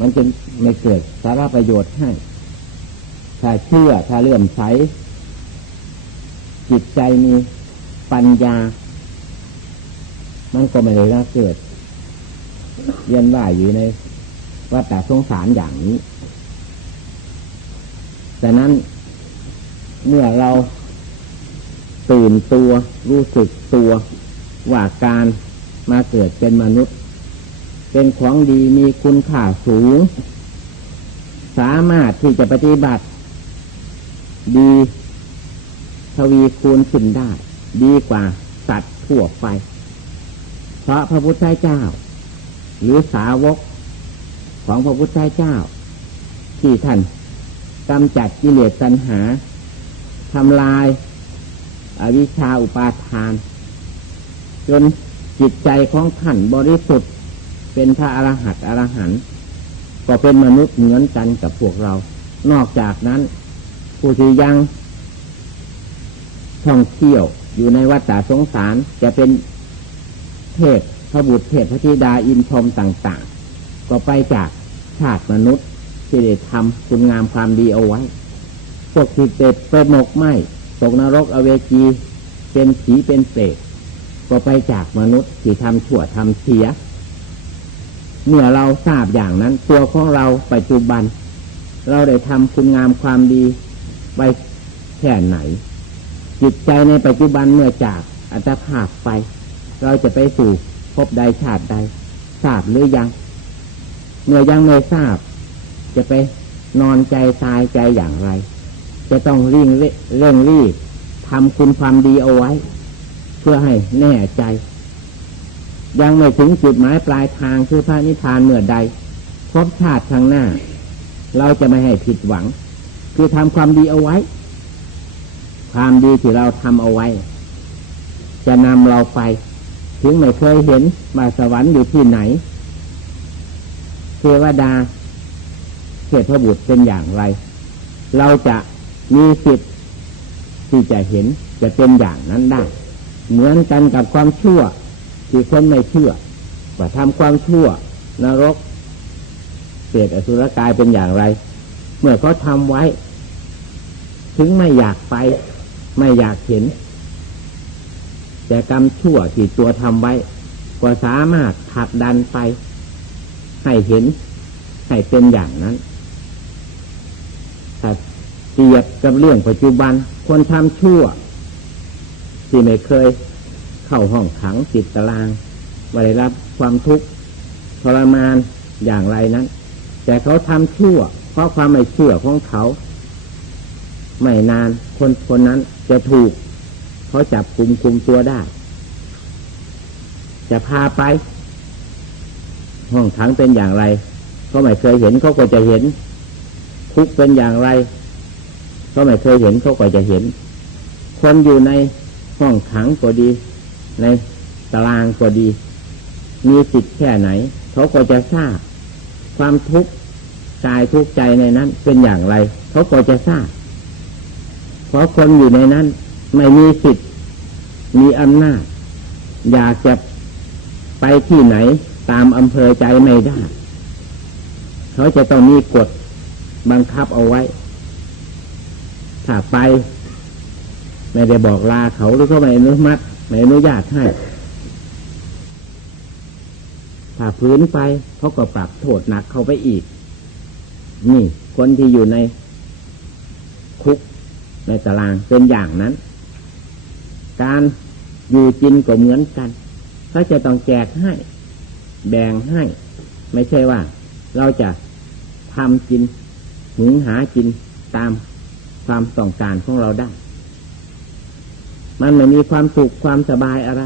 มันจะไม่เกิดสาระประโยชน์ให้ ถ้าเชื่อถ้าเลื่อมใส จิตใจมีปัญญา มันก็ไม่ได้น่าเกิดเรียนว่าอยู่ในวัฏสงสารอย่างนี้ แต่นั้นเมื่อเราตื่นตัวรู้สึกตัวว่าการมาเกิดเป็นมนุษย์ เป็นของดีมีคุณค่าสูง สามารถที่จะปฏิบัติ ดีทวีคูณขึ้นได้ ดีกว่าสัตว์ทั่วไป เพราะพระพุทธเจ้า หรือสาวกของพระพุทธเจ้า ที่ท่านกำจัดกิเลสตัณหาทำลายอาวิชชาอุปาทาน จนจิตใจของท่านบริสุทธิ์ เป็นพระอรหันต์อรหันต์ก็เป็นมนุษย์เหมือนกันกับพวกเรา นอกจากนั้น ผู้ที่ยังท่องเที่ยวอยู่ในวัฏสงสารจะเป็นเทพพระบุตรเทพพระธิดาอินทรมต่าง ๆ ก็ไปจากชาติมนุษย์ที่ได้ทำคุณงามความดีเอาไว้ พวกที่เต็ดไปหมกไหมตกนรกอเวจี เป็นผีเป็นเปรตก็ไปจากมนุษย์ที่ทำชั่วทำเสีย เมื่อเราทราบอย่างนั้น ตัวของเราปัจจุบัน เราได้ทำคุณงามความดีไว้แค่ไหน จิตใจในปัจจุบันเมื่อจากอัตภาพไป เราจะไปสู่พบใดชาติใด ทราบหรือยัง เมื่อยังไม่ทราบ จะไปนอนใจตายใจอย่างไร จะต้องเร่งเร่งรีบทำคุณความดีเอาไว้ เพื่อให้แน่ใจ ยังไม่ถึงจุดหมายปลายทางคือพระนิพพานเมื่อใดพบชาติข้างหน้า เราจะไม่ให้ผิดหวัง คือทำความดีเอาไว้ ความดีที่เราทำเอาไว้ จะนำเราไป ถึงไม่เคยเห็นมาสวรรค์อยู่ที่ไหน เทวดาเทพบุตรเป็นอย่างไร เราจะมีสิทธิ์ที่จะเห็นจะเป็นอย่างนั้นได้ เหมือนกันกับความชั่ว ที่คนไม่เชื่อว่าทำความชั่วนรกเปรตอสุรกายเป็นอย่างไร เมื่อเขาทำไว้ ถึงไม่อยากไปไม่อยากเห็น แต่กรรมชั่วที่ตัวทำไว้ ก็สามารถผลักดันไป ให้เห็น ให้เป็นอย่างนั้นถ้าเปรียบกับเรื่องปัจจุบัน คนทำชั่ว ที่ไม่เคย เข้าห้องขังติดตารางไม่ได้รับความทุกข์ทรมานอย่างไรนั้น แต่เขาทำชั่ว เพราะความไม่เชื่อของเขา ไม่นานคนคนนั้นจะถูก เขาจับคุมคุมตัวได้ จะพาไป ห้องขังเป็นอย่างไรเขาไม่เคยเห็นเขาก็จะเห็น คุกเป็นอย่างไรเขาไม่เคยเห็นเขาก็จะเห็น คนอยู่ในห้องขังก็ดี ในตารางก็ดี มีสิทธิ์แค่ไหน เขาก็จะทราบ ความทุกข์กายทุกข์ใจในนั้น เป็นอย่างไร เขาก็จะทราบ เพราะคนอยู่ในนั้น ไม่มีสิทธิ์ มีอำนาจ อยากจะไปที่ไหนตามอำเภอใจไม่ได้ เขาจะต้องมีกฎบังคับเอาไว้ ถ้าไป ไม่ได้บอกลาเขาหรือเขาไม่อนุมัติ ไม่อนุญาตให้ ถ้าพื้นไปเขาก็ปรับโทษหนักเข้าไปอีก นี่ คนที่อยู่ในคุกในตารางเป็นอย่างนั้น การอยู่จินก็เหมือนกันเขาจะต้องแจกให้ แบ่งให้ ไม่ใช่ว่า เราจะทำกินหุงหากินตามความต้องการของเราได้ มันไม่มีความสุขความสบายอะไร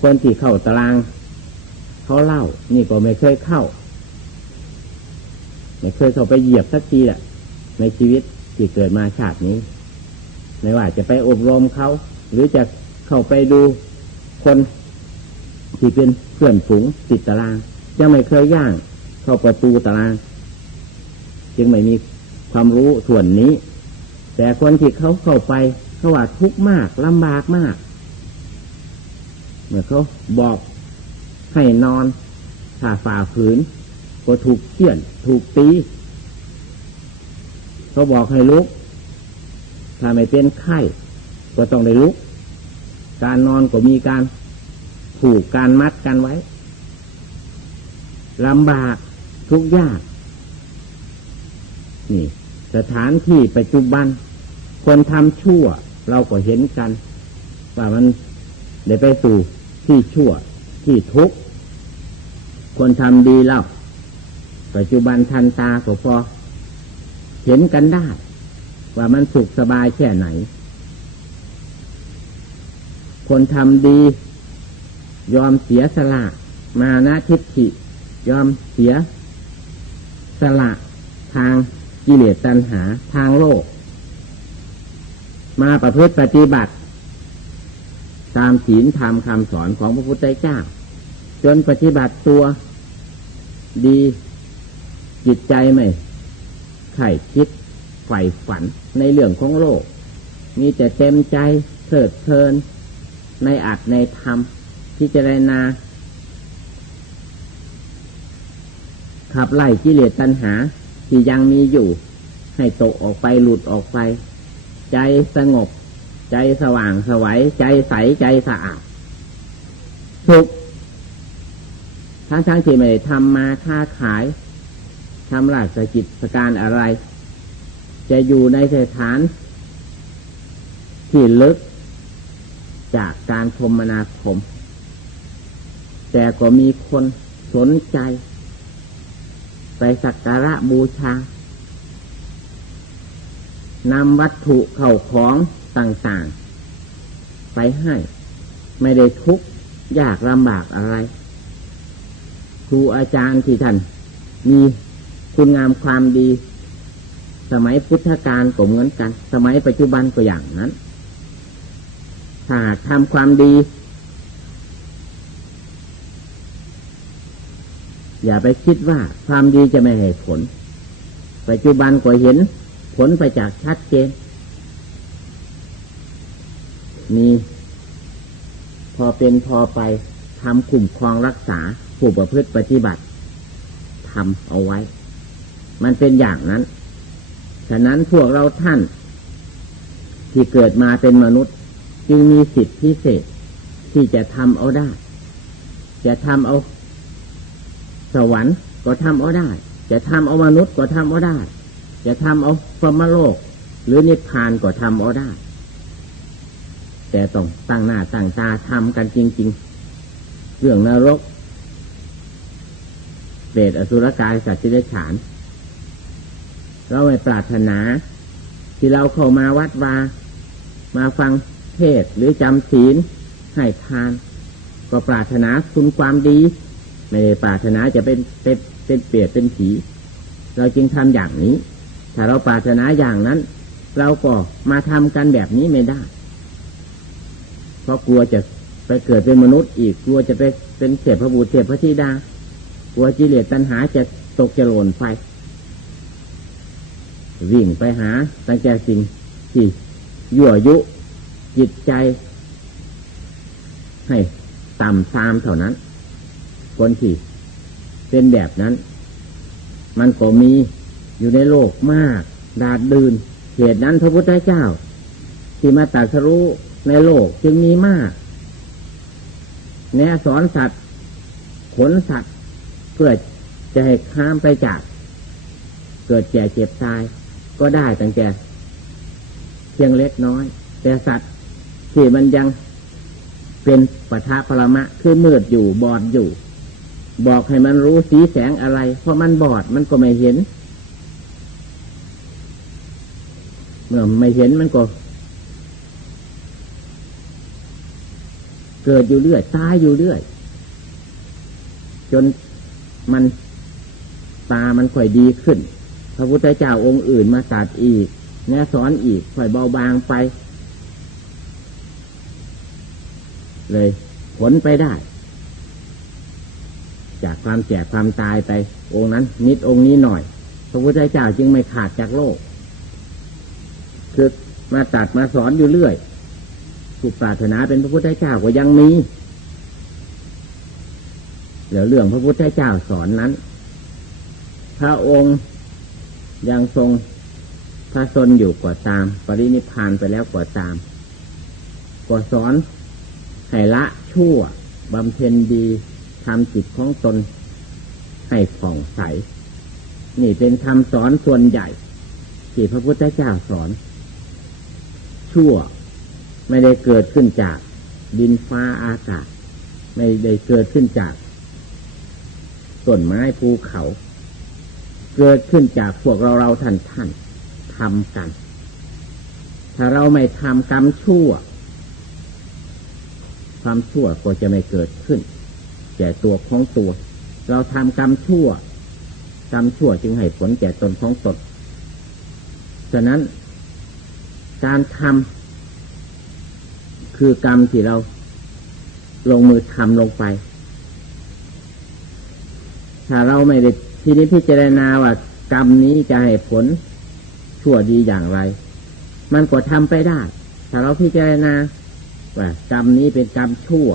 คนที่เข้าตารางเขาเล่า นี่ก็ไม่เคยเข้า ไม่เคยเข้าไปเหยียบสักทีแหละในชีวิตที่เกิดมาชาตินี้ ไม่ว่าจะไปอบรมเขา หรือจะเข้าไปดูคนที่เป็นเพื่อนฝูงติดตาราง ยังไม่เคยย่าง เข้าประตูตาราง จึงไม่มีความรู้ส่วนนี้ แต่คนที่เขาเข้าไป เขาว่าทุกข์มากลำบากมาก เมื่อเขาบอกให้นอนถ้าฝ่าฝืน ก็ถูกเขี่ยน ถูกตีเขาบอกให้ลุก ถ้าไม่เป็นไข้ก็ต้องได้ลุก การนอนก็มีการผูกการมัดกันไว้ลำบากทุกยาก นี่ สถานที่ปัจจุบัน คนทำชั่ว เราก็เห็นกัน ว่ามันได้ไปสู่ที่ชั่วที่ทุกข์คนทำดีเล่าปัจจุบันทันตาก็พอ เห็นกันได้ ว่ามันสุขสบายแค่ไหน คนทำดี ยอมเสียสละ มานะทิฏฐิยอมเสียสละทางกิเลสตัณหาทางโลก มาประพฤติปฏิบัติ ตามศีลธรรมคำสอนของพระพุทธเจ้า จนปฏิบัติตัวดีจิตใจไม่ไข่คิดใฝ่ฝันในเรื่องของโลก มีแต่เต็มใจเพลิดเพลิน ในอัดในธรรมพิจารณา ขับไล่กิเลสตัณหาที่ยังมีอยู่ ให้ตกออกไปหลุดออกไป ใจสงบ ใจสว่างสวัยใจใสใจสะอาดสุขทั้งทั้งที่ไม่ได้ทำมาค้าขายทำราชกิจการอะไร จะอยู่ในสถาน ที่ลึกจากการคมนาคม แต่ก็มีคนสนใจ ไปสักการะบูชา นำวัตถุเข้าของต่างๆ ไปให้ ไม่ได้ทุกข์ยากลำบากอะไร ครูอาจารย์ที่ท่าน มีคุณงามความดี สมัยพุทธกาลก็เหมือนกัน สมัยปัจจุบันก็อย่างนั้น ถ้าหากทำความดี อย่าไปคิดว่าความดีจะไม่ให้ผล ปัจจุบันก็เห็น ผลไปจากชัดเจน มีพอเป็นพอไปทำคุ้มครองรักษาผู้ประพฤติปฏิบัติทำเอาไว้ มันเป็นอย่างนั้น ฉะนั้นพวกเราท่าน ที่เกิดมาเป็นมนุษย์ จึงมีสิทธิพิเศษที่จะทำเอาได้ จะทำเอา สวรรค์ก็ทำเอาได้ จะทำเอามนุษย์ก็ทำเอาได้ จะทำเอาพรหมโลก หรือนิพพานก็ทำเอาได้ แต่ต้องตั้งหน้าตั้งตาทำกันจริง ๆ เรื่องนรกเปรตอสุรกายสัตว์ที่ได้ฉาน เราไม่ปรารถนา ที่เราเข้ามาวัดวามาฟังเทศหรือจำศีลให้ทาน ก็ปรารถนาคุณความดี ไม่ได้ปรารถนาจะเป็นเป็นเป็นเปรตเป็นผี เราจึงทำอย่างนี้ ถ้าเราปรารถนาอย่างนั้น เราก็มาทำกันแบบนี้ไม่ได้ เพราะกลัวจะไปเกิดเป็นมนุษย์อีกกลัวจะไปเป็นเศษพระบุตรเศษพระธิดากลัวกิเลสตัณหาจะตกจะหล่นไปวิ่งไปหาตั้งแต่สิ่งที่ยั่วยุ จิตใจ ให้ต่ำซามเท่านั้น คนที่เป็นแบบนั้น มันก็มี อยู่ในโลกมาก ดาดดืนเหตุนั้นพระพุทธเจ้า ที่มาตรัสรู้ในโลกจึงมีมากแนะสอนสัตว์ขนสัตว์ เพื่อจะให้ข้ามไปจาก เกิดแก่เจ็บตาย ก็ได้ตั้งแต่เพียงเล็กน้อย แต่สัตว์ที่มันยังเป็นปะทะปรมะ คือมืดอยู่บอดอยู่ บอกให้มันรู้สีแสงอะไร เพราะมันบอดมันก็ไม่เห็น เมื่อไม่เห็นมันก็ เกิดอยู่เรื่อยตายอยู่เรื่อย จนมันตามันค่อยดีขึ้น พระพุทธเจ้าองค์อื่นมาตัดอีกแนะสอนอีกค่อยเบาบางไป เลยผลไปได้ จากความแก่ความตายไป องค์นั้น นิดองค์นี้หน่อย พระพุทธเจ้าจึงไม่ขาดจากโลก คือมาตัดมาสอนอยู่เรื่อยผู้ปรารถนาเป็นพระพุทธเจ้าก็ยังมีเหลือเรื่องพระพุทธเจ้าสอนนั้น พระองค์ยังทรงพระชนอยู่กว่าตาม ปรินิพานไปแล้วกว่าตามก็สอนให้ละชั่วบำเพ็ญดีทำจิตของตนให้ผ่องใส นี่เป็นคำสอนส่วนใหญ่ ที่พระพุทธเจ้าสอน ชั่ว ไม่ได้เกิดขึ้นจากดินฟ้าอากาศ ไม่ได้เกิดขึ้นจากต้นไม้ภูเขา เกิดขึ้นจากพวกเราเราท่านท่านทำกัน ถ้าเราไม่ทำกรรมชั่ว ความชั่วก็จะไม่เกิดขึ้นแก่ตัวของตัว เราทำกรรมชั่วกรรมชั่วจึงให้ผลแก่ตนของตนฉะนั้น การทำคือกรรมที่เรา ลงมือทำลงไป ถ้าเราไม่ได้ทีนี้พิจารณาว่ากรรมนี้จะให้ผลชั่วดีอย่างไร มันก็ทำไปได้ ถ้าเราพิจารณาว่ากรรมนี้เป็นกรรมชั่ว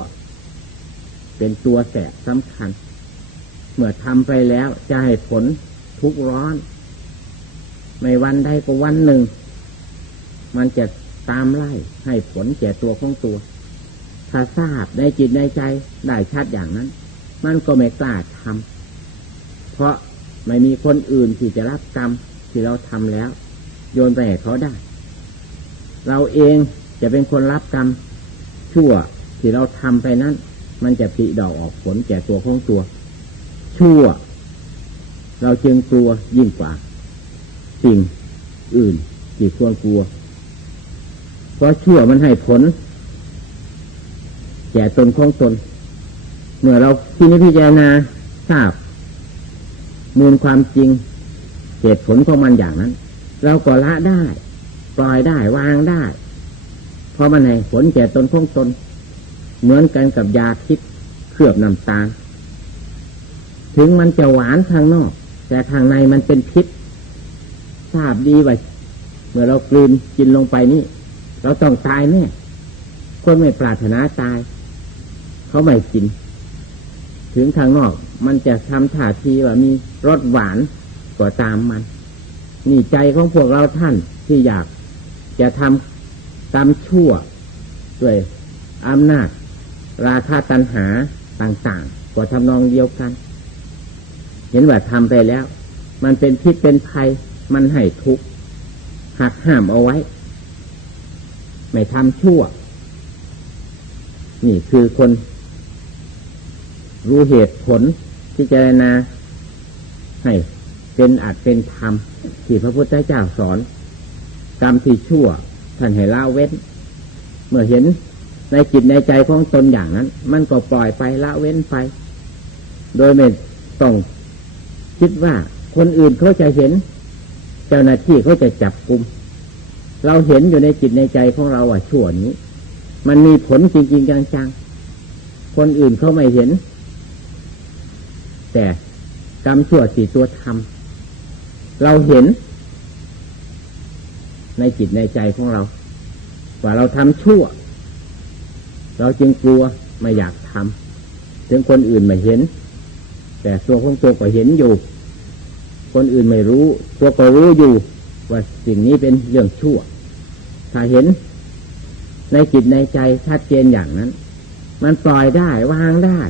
เป็นตัวแสบสำคัญ เมื่อทำไปแล้วจะให้ผลทุกข์ร้อน ไม่วันใดก็วันหนึ่ง มันจะตามไล่ให้ผลแก่ตัวของตัว ถ้าทราบในจิตในใจได้ชัดอย่างนั้น มันก็ไม่กล้าทำเพราะไม่มีคนอื่นที่จะรับกรรมที่เราทำแล้ว โยนไปให้เขาได้ เราเองจะเป็นคนรับกรรมชั่วที่เราทำไปนั้น มันจะผลิดอกออกผลแก่ตัวของตัว ชั่ว เราจึงกลัวยิ่งกว่า สิ่งอื่นที่ควรกลัว เพราะชั่วมันให้ผลแก่ตนของตน เมื่อเราที่นิพจารณาทราบ มูลความจริง เหตุผลของมันอย่างนั้น เราก็ละได้ ปล่อยได้วางได้ เพราะมันให้ผลแก่ตนของตน เหมือนกันกับยาพิษเคลือบน้ำตาล ถึงมันจะหวานทางนอก แต่ทางในมันเป็นพิษทราบดีว่าเมื่อเรากลืนกินลงไปนี่ เราต้องตายแน่คนไม่ปรารถนาตาย เขาไม่กิน ถึงทางนอก มันจะทำท่าทีว่ามีรสหวานกว่าตามมัน นี่ใจของพวกเราท่านที่อยากจะทำกรรมชั่ว ด้วยอำนาจ ราคาตัณหาต่างๆ กว่าทำนองเดียวกัน เห็นว่าทำไปแล้ว มันเป็นพิษเป็นภัย มันให้ทุกข์หักห้ามเอาไว้ ไม่ทำชั่ว นี่คือคน รู้เหตุผลที่เจรณาให้เป็นอาจเป็นธรรมที่พระพุทธเจ้าสอนกรรมที่ชั่วท่านให้ละเว้น เมื่อเห็นในจิตในใจของตนอย่างนั้น มันก็ปล่อยไปละเว้นไป โดยไม่ต้องคิดว่าคนอื่นเขาจะเห็น เจ้าหน้าที่เขาจะจับกลุ่ม เราเห็นอยู่ในจิตในใจของเราว่าชั่วนี้ มันมีผลจริงๆจังๆคนอื่นเขาไม่เห็น แต่กรรมชั่วสี่ตัวทำเราเห็น ในจิตในใจของเรา ว่าเราทำชั่ว เราจึงกลัวไม่อยากทำถึงคนอื่นไม่เห็น แต่ตัวของตัวก็เห็นอยู่ คนอื่นไม่รู้ ตัวก็รู้อยู่ว่าสิ่งนี้เป็นเรื่องชั่ว ถ้าเห็น ในจิตในใจชัดเจนอย่างนั้น มันปล่อยได้วางได้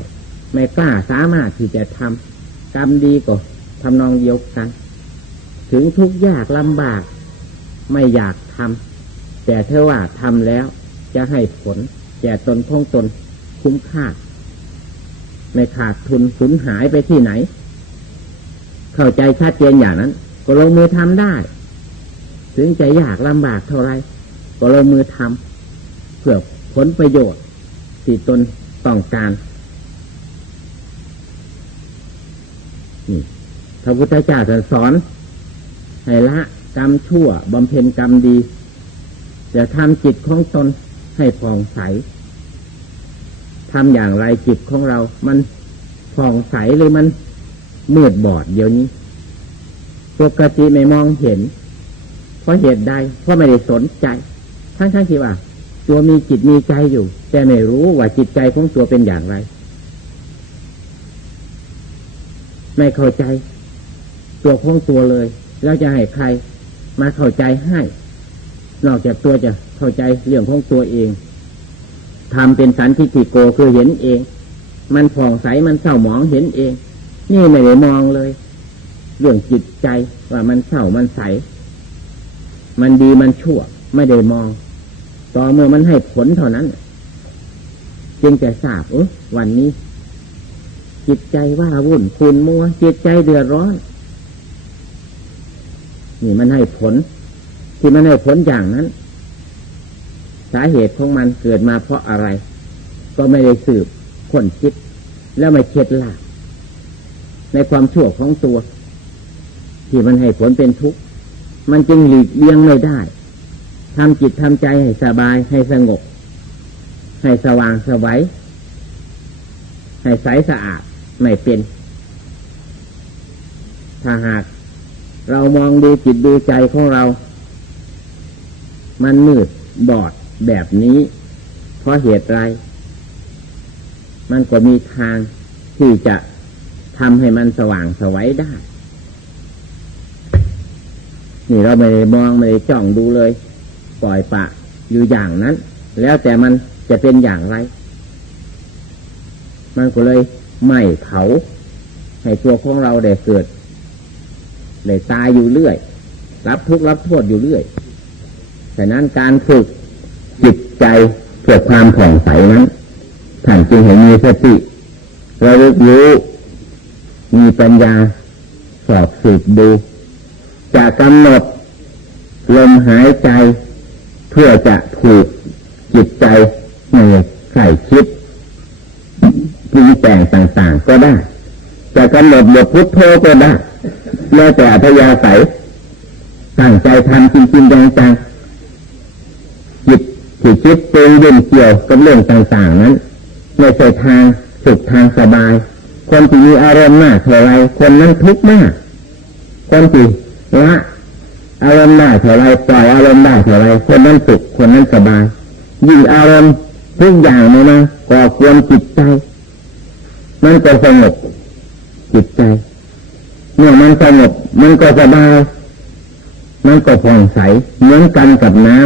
ไม่กล้าสามารถที่จะทำกรรมดีก็ทำนองเดียวกัน ถึงทุกยากลำบาก ไม่อยากทำแต่เธอว่าทำแล้วจะให้ผลแก่ตนของตนคุ้มค่าไม่ขาดทุนสูญหายไปที่ไหน เข้าใจชัดเจนอย่างนั้น ก็ลงมือทำได้ ถึงจะยากลำบากเท่าไร ก็ลงมือทำเพื่อผลประโยชน์ที่ตนต้องการนี่พระพุทธเจ้าจะสอนให้ละกรรมชั่วบำเพ็ญกรรมดี จะทำจิตของตนให้ผ่องใสทำอย่างไรจิตของเรา มันผ่องใสหรือมันมืดบอดเดี๋ยวนี้ปกติไม่มองเห็น เพราะเหตุใดเพราะไม่ได้สนใจ ทั้งทั้งที่ว่า ตัวมีจิตมีใจอยู่ แต่ไม่รู้ว่าจิตใจของตัวเป็นอย่างไร ไม่เข้าใจ ตัวของตัวเลย แล้วจะให้ใคร มาเข้าใจให้ นอกจากตัวจะเข้าใจเรื่องของตัวเองทำเป็นสันทิฏฐิโกคือเห็นเอง มันผ่องใสมันเศร้าหมองเห็นเอง นี่ไม่ได้มองเลย เรื่องจิตใจว่ามันเศร้ามันใส มันดีมันชั่ว ไม่ได้มอง ต่อเมื่อมันให้ผลเท่านั้น จึงจะทราบเออวันนี้ จิตใจว่าวุ่นคุณมัว จิตใจเดือดร้อน นี่มันให้ผล ที่มันให้ผลอย่างนั้น สาเหตุของมันเกิดมาเพราะอะไร ก็ไม่ได้สืบคนคิด แล้วไม่เช็ดลาบในความชั่วของตัว ที่มันให้ผลเป็นทุกข์มันจึงหลีกเลี่ยงไม่ได้ ทำจิตทำใจให้สบายให้สงบ ให้สว่างสวัยให้ใสสะอาดไม่เป็น ถ้าหาก เรามองดูจิตดูใจของเรา มันมืดบอดแบบนี้ เพราะเหตุไร มันก็มีทางที่จะทำให้มันสว่างสวัยได้ นี่เราไม่ได้มองไม่ได้จ้องดูเลย ล่อยปะอยู่อย่างนั้น แล้วแต่มันจะเป็นอย่างไร มันก็เลยไหม้เผาให้ตัวของเราได้เกิดได้ตายอยู่เรื่อย รับทุกข์รับโทษอยู่เรื่อยฉะนั้นการฝึกจิตใจเพื่อความผ่องใสนั้นท่านจึงเห็นมีสติระลึกรู้ มีปัญญาสอบสืบดูจะกำหนดลมหายใจ พื่อจะถูกจิตใจในใส่คิดปรุงแต่งต่างๆก็ได้ จะกำหนดบทพุทโธก็ได้แล้วแต่อัธยาศัยตั้งใจทำจริงๆจังๆจิตที่คิดปรุงยุ่งเกี่ยวกับเรื่องต่างๆนั้นไม่ใช่ทางสุขทางสบาย คนที่มีอารมณ์มากเท่าไรคนนั้นทุกข์มากคนที่ละ อารมณ์ได้เท่าไรปล่อยอารมณ์ได้เท่าไรคนนั้นสุขคนนั้นสบายยิ่งอารมณ์ทุกอย่างเลยนะก่อควรจิตใจ มันก็สงบจิตใจ เมื่อมันสงบมันก็สบาย มันก็ผ่องใสเหมือนกันกับน้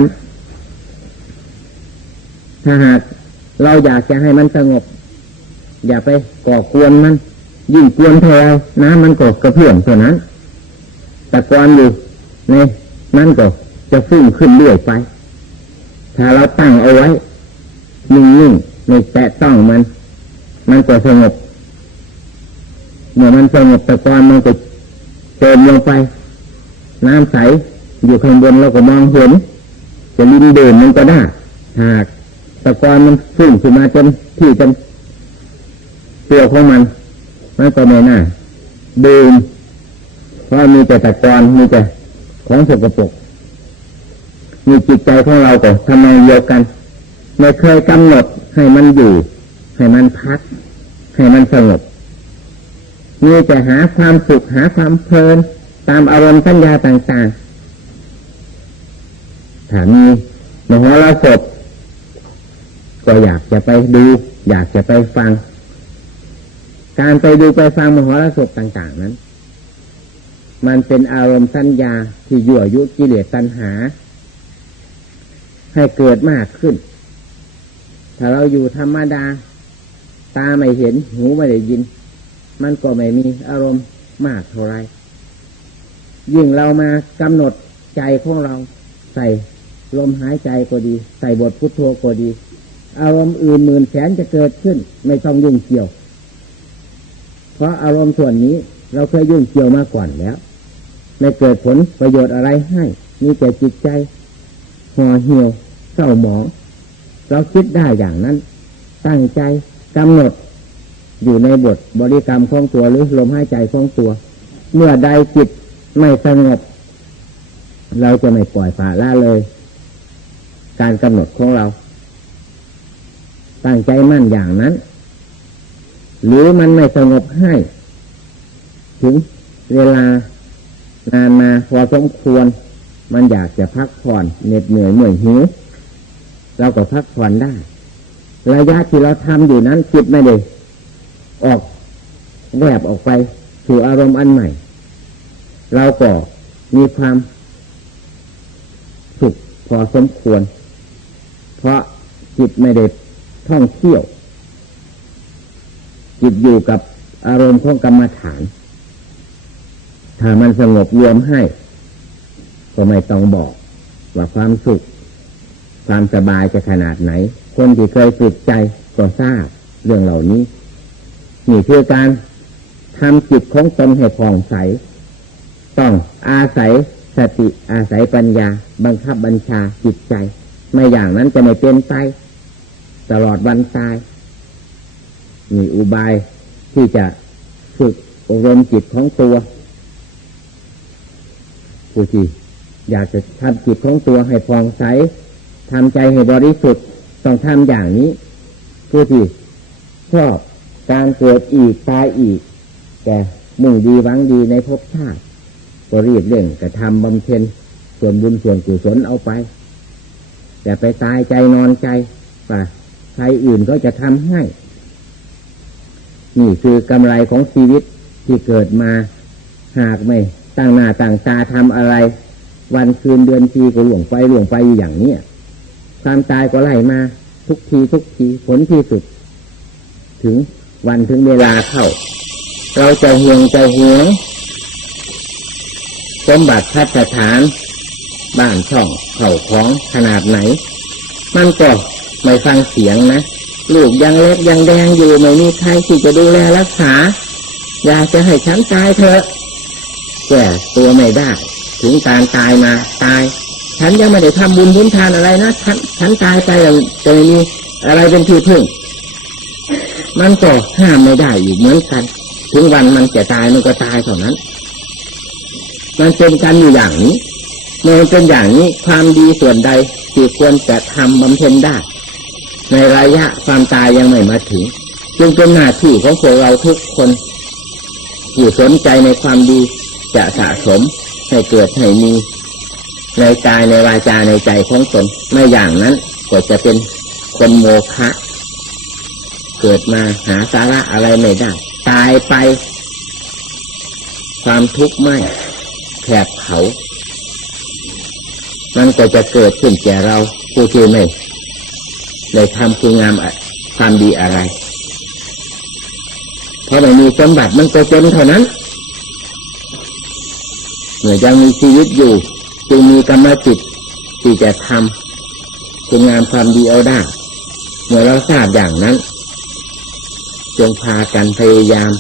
ำถ้าหากเราอยากจะให้มันสงบ อย่าไปก่อกวนมัน ยิ่งกวนเท่าไรน้ำมันก็กระเพื่อมเท่านั้น แต่กวนอยู่ ในนั่นก็จะฟุ้งขึ้นเรื่อยไป ถ้าเราตั้งเอาไว้ นิ่งๆไม่แตะต้องมัน มันก็สงบ เมื่อมันสงบตะกอนมันก็เติมลงไป น้ำใสอยู่ข้างบนเราก็มองเห็น จะลิ้นเดินมันก็ได้ หากตะกอนมันฟุ้งขึ้นมาจนที่จนตัวของมัน มันก็ไม่น่าเดื่มเพราะมีแต่ตะกอนมีแต่ ของสกปรกมีจิตใจของเราก็ทำงานเดียวกันไม่เคยกำหนดให้มันอยู่ ให้มันพัก ให้มันสงบมีแต่หาความสุขหาความเพลิน ตามอารมณ์สัญญาต่างๆ ถ้ามีมโหรสพก็อยากจะไปดู อยากจะไปฟัง การไปดูไปฟังมโหรสพต่าง ๆ นั้น มันเป็นอารมณ์สัญญาที่ยั่วยุกิเลสตัณหา ให้เกิดมากขึ้น ถ้าเราอยู่ธรรมดา ตาไม่เห็นหูไม่ได้ยิน มันก็ไม่มีอารมณ์มากเท่าไร ยิ่งเรามากำหนดใจของเราใส่ลมหายใจก็ดี ใส่บทพุทโธก็ดี อารมณ์อื่นหมื่นแสนจะเกิดขึ้น ไม่ต้องยุ่งเกี่ยว เพราะอารมณ์ส่วนนี้เราเคยยุ่งเกี่ยวมาก่อนแล้ว ไม่เกิดผลประโยชน์อะไรให้มีแต่จิตใจห่อเหี่ยวเศร้าหมองเราคิดได้อย่างนั้น ตั้งใจกำหนด อยู่ในบทบริกรรมของตัวหรือลมหายใจของตัว เมื่อใดจิตไม่สงบ เราจะไม่ปล่อยฝ่าละเลย การกำหนดของเรา ตั้งใจมั่นอย่างนั้น หรือมันไม่สงบให้ ถึงเวลา นานมาพอสมควร มันอยากจะพักผ่อนเหน็ดเหนื่อยเมื่อยหิวเราก็พักผ่อนได้ ระยะที่เราทำอยู่นั้นจิตไม่ได้ออกแวบออกไปสู่อารมณ์อันใหม่ เราก็มีความสุขพอสมควร เพราะจิตไม่ได้ท่องเที่ยว จิตอยู่กับอารมณ์ของกรรมฐาน ถ้ามันสงบรวมให้ ก็ไม่ต้องบอกว่าความสุข ความสบายจะขนาดไหน คนที่เคยฝึกใจก็ทราบเรื่องเหล่านี้ นี่คือการทำจิตของตนให้ผ่องใส ต้องอาศัยสติอาศัยปัญญา บังคับบัญชาจิตใจ ไม่อย่างนั้นจะไม่เป็นไปตลอดวันตายมีอุบายที่จะฝึกอบรมจิตของตัว ผู้ที่อยากจะทำจิตของตัวให้ผ่องใสทำใจให้บริสุทธิ์ต้องทำอย่างนี้ ผู้ที่ชอบการเกิดอีกตายอีก แต่มุ่งดีหวังดีในภพชาติก็รีบเร่งกระทำบำเพ็ญส่วนบุญส่วนกุศลเอาไปอย่าไปตายใจนอนใจป่ะใครอื่นก็จะทำให้ นี่คือกำไรของชีวิตที่เกิดมาหากไม่ ตั้งหน้าตั้งตาทำอะไร วันคืนเดือนปีก็หลวงไปหลวงไปอยู่อย่างเนี้ยความตายก็ไล่มา ทุกทีทุกทีผลที่สุด ถึงวันถึงเวลาเข้า เราจะห่วงจะห่วงสมบัติพัฒฐานบ้านช่องเข่าของขนาดไหน มันก็ไม่ฟังเสียงนะลูกยังเล็กยังแดงอยู่ไม่มีใครที่จะดูแลรักษา อยากจะให้ฉันตายเถอะ แก่ตัวไม่ได้ ถึงการตายมาตาย ฉันยังไม่ได้ทำบุญบุญทานอะไรนะฉันฉันตายไปแล้วจะไม่มีอะไรเป็นที่พึ่ง มันก็ห้ามไม่ได้อยู่เหมือนกัน ถึงวันมันจะตายมันก็ตายเท่านั้น มันเป็นกันอยู่อย่างนี้เมื่อมันเป็นอย่างนี้ความดีส่วนใดที่ควรจะทำบำเพ็ญได้ ในระยะความตายยังไม่มาถึง จึงเป็นหน้าที่ของพวกเราทุกคนที่สนใจในความดี จะสะสมให้เกิดให้มีในกายในวาจาในใจของตนไม่อย่างนั้นก็จะเป็นคนโมฆะเกิดมาหาสาระอะไรไม่ได้ ตายไป ความทุกข์ไม่แผบเขามันก็จะเกิดขึ้นแก่เราผู้ที่ไม่ได้ทำคุณงามความดีอะไร เพราะไม่มีสมบัติมันก็จนเท่านั้น เมื่อยังมีชีวิตอยู่ จึงมีกรรมจิตที่จะทำคุณงามความดีเอาได้ เมื่อเราทราบอย่างนั้น จงพากันพยายาม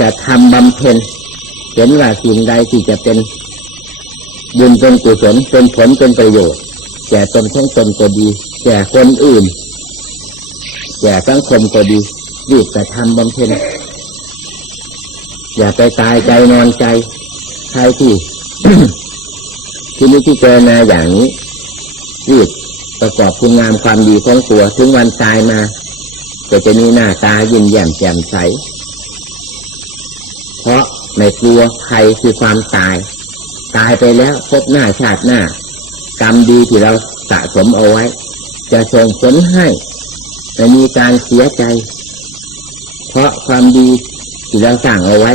จะทำบำเพ็ญเห็นว่าสิ่งใดที่จะเป็นบุญเป็นกุศลเป็นผลเป็นประโยชน์แก่ตนของตนก็ดีแก่คนอื่นแก่สังคมก็ดีรีบแต่ทำบำเพ็ญอย่าไปตายใจนอนใจ ใครที่ที่นี้ที่เจอนาอย่างนี้รีบประกอบคุณงามความดีของตัวถึงวันตายมาก็จะมีหน้าตายิ้มแย้มแจ่มใส เพราะไม่กลัวใครคือความตาย ตายไปแล้วพบหน้าชาติหน้า กรรมดีที่เราสะสมเอาไว้ จะส่งผลให้ไม่มีการเสียใจ เพราะความดีที่เราสร้างเอาไว้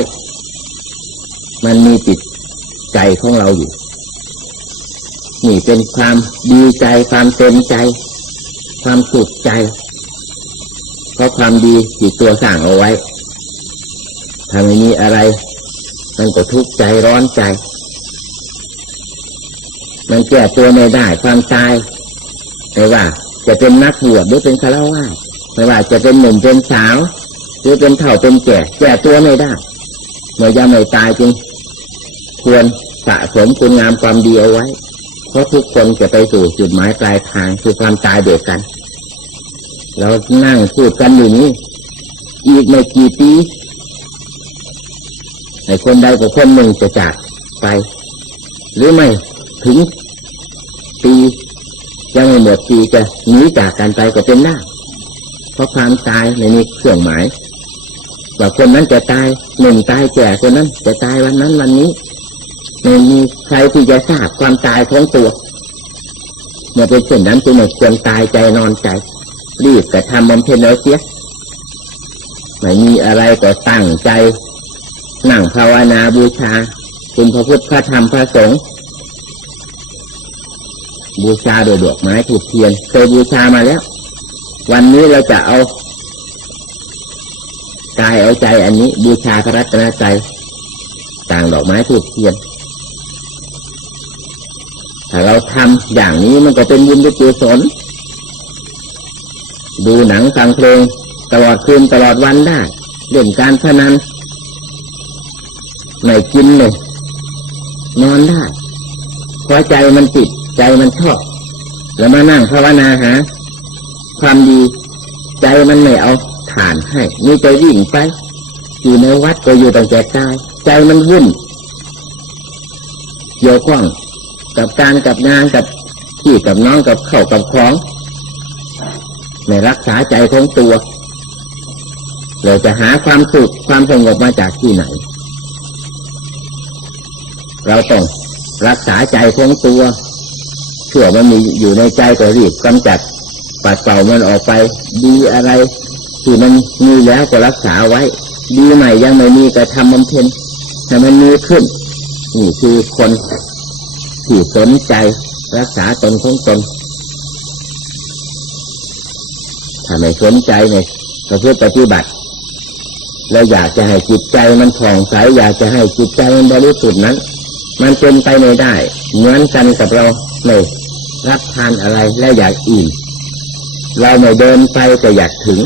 มันมีติดใจของเราอยู่ นี่เป็นความดีใจความเต็มใจ ความสุขใจ เพราะความดีที่ตัวสร้างเอาไว้ถ้าไม่มีอะไร มันก็ทุกข์ใจร้อนใจ มันแก้ตัวไม่ได้ความตายไม่ว่า จะเป็นนักบวชหรือเป็นฆราวาสไม่ว่าจะเป็นหนุ่มเป็นสาว หรือเป็นเฒ่าเป็นแก่แก้ตัวไม่ได้เมื่อยังไม่ตายจึง ควรสะสมคุณงามความดีเอาไว้ เพราะทุกคนจะไปสู่จุดหมายปลายทางคือความตายเดียวกันเรานั่งพูดกันอยู่นี้ อีกไม่กี่ปีในคนใดกับคนหนึ่งจะจากไป หรือไม่ถึงปียังไม่หมดปีจะหนีจากกันไปก็เป็นได้เพราะความตายไม่มีเครื่องหมายว่าคนนั้นจะตายหนุ่มตายแก่คนนั้นจะตายวันนั้นวันนี้ ไม่มีใครที่จะทราบความตายของตัวเมื่อเป็นเช่นนั้นจึงไม่ควรตายใจนอนใจ รีบกระทำบำเพ็ญเอาเสียไม่มีอะไรก็ตั้งใจ นั่งภาวนาบูชา คุณพระพุทธพระธรรมพระสงฆ์บูชาโดยดอกไม้ถูกเทียน เคยบูชามาแล้ว วันนี้เราจะเอากายเอาใจอันนี้ บูชาพระรัตนใจต่างดอกไม้ถูกเทียน ถ้าเราทำอย่างนี้มันก็เป็นบุญเป็นกุศลดูหนังฟังเพลง ตลอดคืนตลอดวันได้เล่นการพนันไม่กินเลยนอนได้เพราะใจมันติดใจมันชอบ แล้วมานั่งภาวนาหาความดีใจมันไม่เอาฐานให้มีใจวิ่งไปอยู่ในวัดก็อยู่ตั้งแต่กายใจมันวุ่นเกี่ยวข้อง กับการกับงานกับที่กับน้องกับเข้ากับของไม่รักษาใจของตัวเราจะหาความสุขความสงบมาจากที่ไหน เราต้องรักษาใจของตัวเชื่อมันมีอยู่ในใจก็รีบกำจัดปัดเป่ามันออกไป ดีอะไร ที่มันมีแล้วก็รักษาไว้ ดีใหม่ยังไม่มีก็ทำบำเพ็ญให้มันมีขึ้น นี่คือคน ที่สนใจรักษาตนของตนถ้าไม่สนใจเนี่ยประพฤติปฏิบัติเราอยากจะให้จิตใจมันผ่องใสอยากจะให้จิตใจมันบริสุทธิ์นั้น มันเป็นไปไม่ได้ เหมือนกันกับเราไม่รับทานอะไรและอยากอิ่มเราไม่เดินไปแต่อยากถึง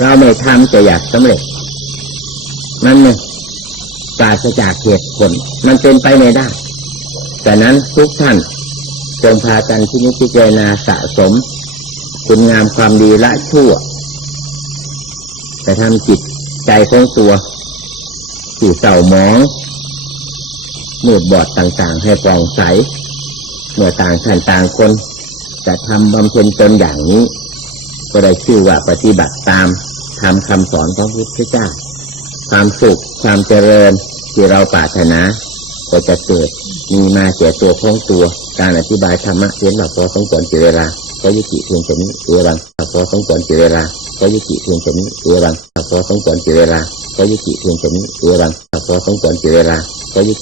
เราไม่ทำแต่อยากสำเร็จ มันเนี่ยปราศจากเหตุผลมันเป็นไปไม่ได้ แต่นั้นทุกท่านจงพากันที่นิพพานาสะสม คุณงามความดีละชั่ว แต่ทำจิตใจของตัวที่เศร้าหมองมืดบอดต่างๆ ให้ปล่องใส เมื่อต่างท่านต่างคนจะทำบำเพ็ญตนอย่างนี้ ก็ได้ชื่อว่าปฏิบัติตามทำคำสอนของพระพุทธเจ้า ความสุขความเจริญที่เราปรารถนา ก็จะเกิด มีมาเสียตัวของตัว การอธิบายธรรมะเพียงแบบพอสมควรเสียเวลาก็ยุติเพียงแค่นี้เวลาพอสมควรเสียเวลาก็ยุติเพียงแค่นี้เวลาพอสมควรเสียเวลาก็ยุติเพียงแค่นี้เวลาพอสมควรเสียเวลาก็ยุติ